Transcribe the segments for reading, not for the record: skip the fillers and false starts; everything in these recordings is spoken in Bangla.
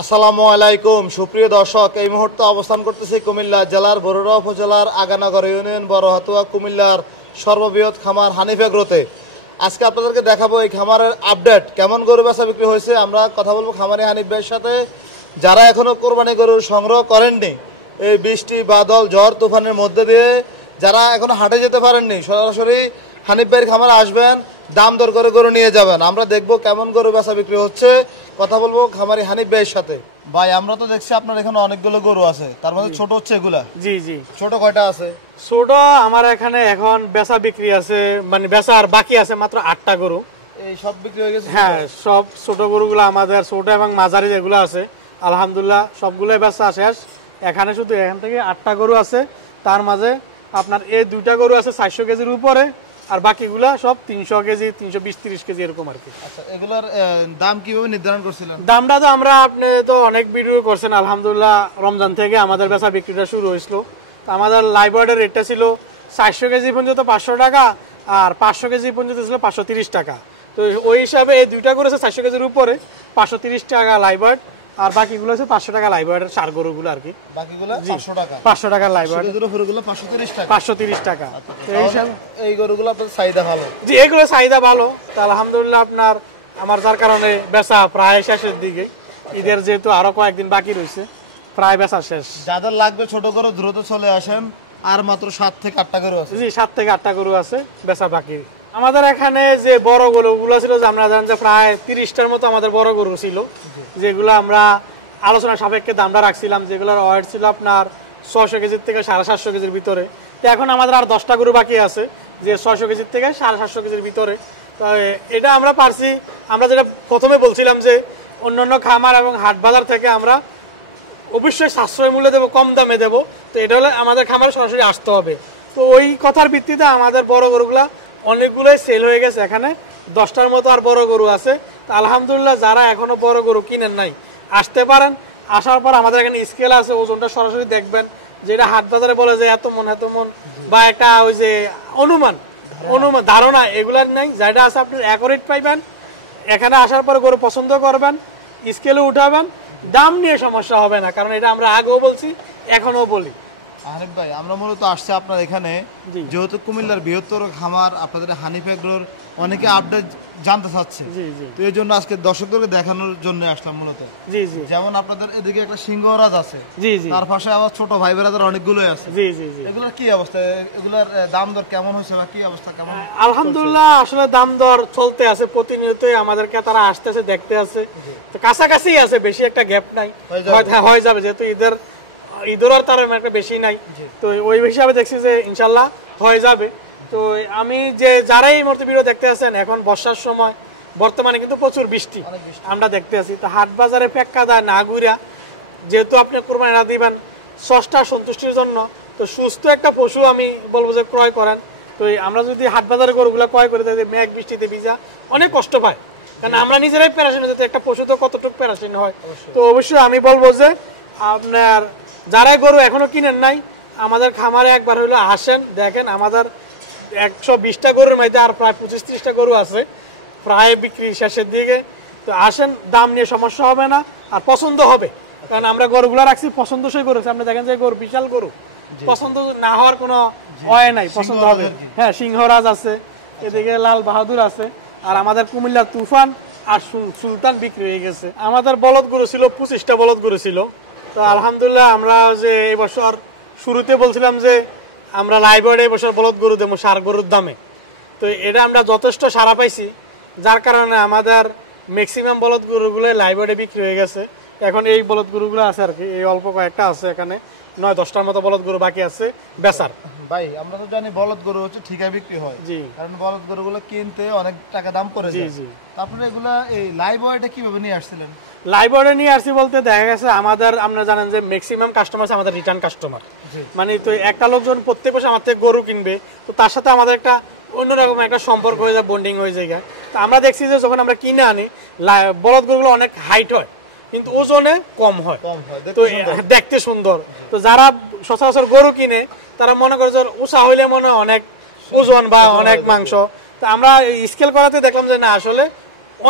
আসসালামু আলাইকুম সুপ্রিয় দর্শক, এই মুহূর্তে অবস্থান করতেছি কুমিল্লা জেলার বরুড়া উপজেলার আগানগর ইউনিয়ন বড়হাতুয়া কুমিল্লার সর্ববৃহৎ খামার হানিফ এগ্রোতে। আজকে আপনাদেরকে দেখাবো এই খামারের আপডেট, কেমন গরু বেচা বিক্রি হয়েছে। আমরা কথা বলবো খামারি হানিফ ভাইয়ের সাথে। যারা এখনো কোরবানি গরুর সংগ্রহ করেননি, এই বৃষ্টি বাদল ঝড় তুফানের মধ্যে দিয়ে যারা এখনো হাটে যেতে পারেননি, সরাসরি হানিফ ভাইয়ের খামারে আসবেন, দাম দর করে গরু নিয়ে যাবেন। আমরা দেখবো কেমন গরু বেচা বিক্রি হচ্ছে, কথা বলবো খামারি হানিফ ভাইয়ের সাথে। ভাই, আমরা তো দেখছি আপনার এখানে অনেকগুলো গরু আছে, তার মধ্যে ছোট হচ্ছে এগুলা। জি জি, ছোট কয়টা আছে? ছোট আমার এখানে এখন বেচা বিক্রি আছে, মানে বেচা আর বাকি আছে মাত্র 8টা গরু। এই সব বিক্রি হয়ে গেছে? হ্যাঁ, সব ছোট গরুগুলো আমাদের ছোট এবং মাঝারি যেগুলো আছে আলহামদুলিল্লাহ সবগুলোই বেচা শেষ। এখানে শুধু এখান থেকে 8টা গরু আছে, তার মাঝে আপনার এই 2টা গরু আছে 400 কেজির উপরে, আর বাকিগুলা সব 300 কেজি 320-30 কেজি এরকম আর কি। আচ্ছা, এগুলোর দাম কিভাবে নির্ধারণ করছিলেন? দামটা তো আমরা, আপনি তো অনেক ভিডিও করছেন আলহামদুলিল্লাহ, রমজান থেকে আমাদের বেচা বিক্রিটা শুরু হয়েছিল। তো আমাদের লাইভ ওয়েটের রেটটা ছিল 400 কেজি পর্যন্ত 500 টাকা, আর 500 কেজি পর্যন্ত ছিল 530 টাকা। তো ওই হিসাবে এই 2টা করেছে 400 কেজির উপরে 530 টাকা লাইভ ওয়েট, আর বাকিগুলো হচ্ছে 500 টাকা লাইভ ওয়েটের সার গরুগুলো আর কি। বাকিগুলো 500 টাকা? 500 টাকা লাইভ ওয়েট, এগুলো পুরোগুলো 530 টাকা। 530 টাকা। এই হিসাবে এই গরুগুলো আপনাদের চাহিদা ভালো? জি, এগুলো চাহিদা ভালো। তো আলহামদুলিল্লাহ আপনার আমার যার কারণে বেচা প্রায় শেষের দিকে, ঈদের যেহেতু আরো কয়েকদিন বাকি রয়েছে, প্রায় বেচা শেষ। যাদের লাগবে ছোট গরু দ্রুত চলে আসেন, আর মাত্র 7 থেকে 8টা গরু আছে। জি, 7 থেকে 8টা গরু আছে, বেচা বাকি। আমাদের এখানে যে বড় গরুগুলো ছিল, যে আমরা জানেন যে প্রায় 30টার মতো আমাদের বড় গরু ছিল, যেগুলো আমরা আলোচনা সাপেক্ষে দামটা রাখছিলাম, যেগুলোর ওয়েট ছিল আপনার 600 কেজির থেকে 750 কেজির ভিতরে। তো এখন আমাদের আর 10টা গরু বাকি আছে, যে 600 কেজির থেকে 750 কেজির ভিতরে। তো এটা আমরা পারছি, আমরা যেটা প্রথমে বলছিলাম যে অন্যান্য খামার এবং হাট বাজার থেকে আমরা অবশ্যই সাশ্রয় মূল্যে দেবো, কম দামে দেবো। তো এটা হলে আমাদের খামারে সরাসরি আসতে হবে। তো ওই কথার ভিত্তিতে আমাদের বড় গরুগুলা অনেকগুলোই সেল হয়ে গেছে। এখানে 10টার মতো আর বড় গরু আছে। তো আলহামদুলিল্লাহ যারা এখনো বড় গরু কিনেন নাই, আসতে পারেন। আসার পর আমাদের এখানে স্কেল আছে, ওজনটা সরাসরি দেখবেন। যেটা হাট বাজারে বলে যে এত মন বা একটা ওই যে অনুমান ধারণা, এগুলার নাই। যেটা আছে আপনি অ্যাকুরেট পাইবেন। এখানে আসার পর গরু পছন্দ করবেন, স্কেলে উঠাবেন, দাম নিয়ে সমস্যা হবে না। কারণ এটা আমরা আগেও বলছি, এখনো বলি। হানিফ ভাই, আমরা মূলত আসছে আপনার এখানে, যেহেতু কুমিল্লার বৃহত্তর খামার আপনাদের হানিফ এগ্রোর, অনেকে আপডেট জানতে চাচ্ছে। তো এই জন্য আজকে দর্শকদেরকে দেখানোর জন্য আসলাম মূলত। জি জি, যেমন আপনাদের এদিকে একটা সিংহরাজ আছে, জি জি, তার পাশে আবার ছোট ভাই বেরাদার অনেকগুলোই আছে। জি জি জি। এগুলোর কি অবস্থা? এগুলোর দাম দর কেমন হয়েছে বা কি অবস্থা কেমন? আলহামদুলিল্লাহ আসলে দাম দর চলতে আছে, প্রতিনিয়তই আমাদেরকে তারা আসতেছে, দেখতে আছে। তো কাছাকাছি আছে, বেশি একটা গ্যাপ নাই, হয়ে যাবে। যেহেতু ঈদের আর তার একটা বেশি নাই, তো ওই হিসাবে দেখছি যে ইনশাল্লাহ হয়ে যাবে। তো আমি যে যারাই এই মুহূর্তে ভিডিও দেখতে আছেন, এখন বর্ষার সময় বর্তমানে কিন্তু প্রচুর বৃষ্টি আমরা দেখতে আছি। তো হাট বাজারে পেক্কা দা না ঘুরা, যেহেতু আপনি কোরবানিটা দিবেন স্রষ্টার সন্তুষ্টির জন্য, তো সুস্থ একটা পশু আমি বলবো যে ক্রয় করেন। তো আমরা যদি হাট বাজারে গরুগুলো ক্রয় করে থাকি, মেঘ বৃষ্টিতে ভিজা অনেক কষ্ট পায়, কারণ আমরা নিজেরাই প্যারাশানি, যাতে একটা পশু তো কতটুকু প্যারাশানি হয়। তো অবশ্যই আমি বলবো যে আপনার যারাই গরু এখনো কিনেন নাই, আমাদের খামারে একবার হইলো আসেন, দেখেন। আমাদের 120টা গরুর মধ্যে আর প্রায় 25-30টা গরু আছে, প্রায় বিক্রি শেষের দিকে। তো আসেন, দাম নিয়ে সমস্যা হবে না, আর পছন্দ হবে। কারণ আমরা গরুগুলো রাখছি পছন্দসই করেছি। আপনি দেখেন যে গরু, বিশাল গরু, পছন্দ না হওয়ার কোনো হয় নাই, পছন্দ হবে। হ্যাঁ, সিংহরাজ আছে, এদিকে লাল বাহাদুর আছে, আর আমাদের কুমিল্লার তুফান আর সুলতান বিক্রি হয়ে গেছে। আমাদের বলদ গরু ছিল 25টা বলদ গরু ছিল। তো আলহামদুলিল্লাহ আমরা যে এই বছর শুরুতে বলছিলাম যে আমরা লাইভ ওয়েটে এই বছর বলদ গরু দেবো সার গরুর দামে। তো এটা আমরা যথেষ্ট সাড়া পাইছি, যার কারণে আমাদের ম্যাক্সিমাম বলদ গরুগুলো লাইভ ওয়েটে বিক্রি হয়ে গেছে। এখন এই বলদ গরুগুলো আছে আর কি, এই অল্প কয়েকটা আছে, এখানে 9-10টার মতো বলদ গরু বাকি আছে বেচার। ভাই, আমরা তো জানি বলদ গরু হচ্ছে ঠিকায় বিক্রি হয়, জি, কারণ বলদ গরুগুলো কিনতে অনেক টাকা দাম পড়ে যায়। জি, তারপরে এগুলা এই লাইভ ওয়েটে কিভাবে নিয়ে আসছিলেন? লাইভ ওয়েটে নিয়ে আসছি বলতে দেখা গেছে আমাদের, আপনারা জানেন যে ম্যাক্সিমাম কাস্টমার আছে আমাদের রিটার্ন কাস্টমার। মানে তো একটা লোকজন প্রত্যেক বছর আমার থেকে গরু কিনবে, তো তার সাথে আমাদের একটা অন্যরকম একটা সম্পর্ক হয়ে যায়, বন্ডিং হয়ে যায়। তো আমরা দেখছি যে যখন আমরা কিনে আনি, বলদ গরুগুলো অনেক হাইট হয়, কিন্তু ওজনে কম হয়, তো দেখতে সুন্দর। তো যারা সচরাচর গরু কিনে, তারা মনে করে যে উঁচা হইলে মনে হয় অনেক ওজন বা অনেক মাংস। তো আমরা স্কেল করাতে দেখলাম যে না, আসলে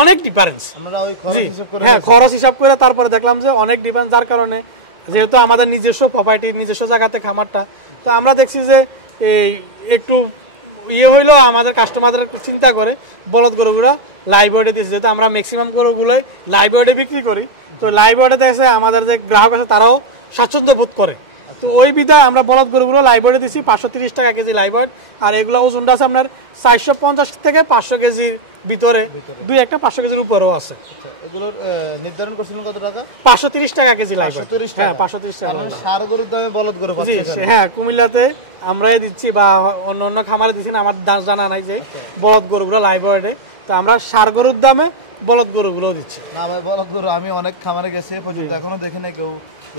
অনেক ডিফারেন্স। আমরা ওই খরচ হিসাব করে হ্যাঁ, খরচ হিসাব করে তারপরে দেখলাম যে অনেক ডিফারেন্স, যার কারণে যেহেতু আমাদের নিজস্ব প্রপার্টি, নিজস্ব জায়গাতে খামারটা, তো আমরা দেখছি যে এই একটু হইলো আমাদের কাস্টমারদের একটু চিন্তা করে বলদ গরুগুলো লাইভ ওয়েটে দিয়েছে, যেহেতু আমরা ম্যাক্সিমাম গরুগুলোই লাইভ ওয়েটে বিক্রি করি। তো লাইভ ওয়েটে দেখছে আমাদের যে গ্রাহক আছে তারাও স্বাচ্ছন্দ্য বোধ করে। তো ওই বিধায় আমরা বলদ গরুগুলো লাইভ ওয়েটে দিচ্ছি 530 টাকা কেজি লাইভ ওয়েট। আর এগুলো ওজনটা আছে আপনার 450 থেকে 500 কেজির ভিতরে, দুই একটা 500 কেজির উপরেও আছে। এগুলোর নির্ধারণ করছিলেন কত টাকা? 530 টাকা কেজি লাইভ ওয়েট। 530 হ্যাঁ, টাকা। 530 টাকা। মানে ষাঁড় গরুর দামে বলদ গরু পাচ্ছেন? হ্যাঁ, কুমিল্লাতে আমরাই দিচ্ছি বা অন্য অন্য খামারে দিচ্ছি না, আমার জানা নাই যে বলদ গরুগুলো লাইভ ওয়েটে। তো আমরা ষাঁড় গরুর দামে বলদ গরুগুলো দিচ্ছি। না ভাই, বলদ গরু আমি অনেক খামারে গেছি, পর্যন্ত এখনো দেখি না কেউ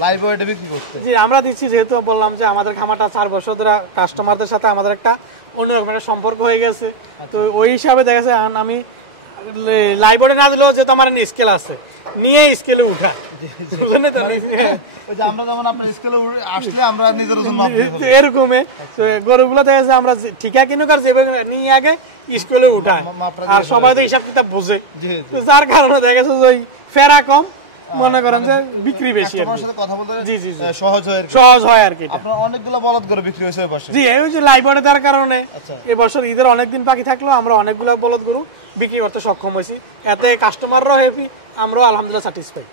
লাইভ ওয়েটে বিক্রি করতে। জি, আমরা দিচ্ছি, যেহেতু বললাম যে আমাদের খামারটা 4 বছর ধরে কাস্টমারদের সাথে আমাদের একটা অন্যরকম একটা সম্পর্ক হয়ে গেছে। তো ওই হিসাবে দেখা যাচ্ছে আমি লাইভ ওয়েটে না দিলেও যেহেতু আমার স্কেল আছে, নিয়ে স্কেলে উঠা, বুঝলেন তো? ওই যে আমরা যেমন আপনার স্কেলে আসলে আমরা নিজের ওজন মাপ দিই। এরকমে তো গরুগুলো দেখা যাচ্ছে আমরা ঠিকা কিনুক আর যেভাবে নিয়ে আগে স্কেলে উঠায়, আর সবাই তো হিসাব কিতাব বোঝে। তো যার কারণে দেখা যাচ্ছে ওই ফেরা কম, মনে করেন যে বিক্রি বেশি, আমার সাথে কথা বলতে জি জি সহজ হয় আর কি। আর কি। আপনার অনেকগুলো বলদ গরু বিক্রি হয়েছে ওই পাশে? জি, এই যে লাইভ ওয়েটে দেওয়ার কারণে আচ্ছা। এবছর ঈদের অনেকদিন বাকি থাকলেও আমরা অনেকগুলো বলদ গরু বিক্রি করতে সক্ষম হয়েছি। এতে কাস্টমাররাও হ্যাপি, আমরাও আলহামদুলিল্লাহ স্যাটিসফাই।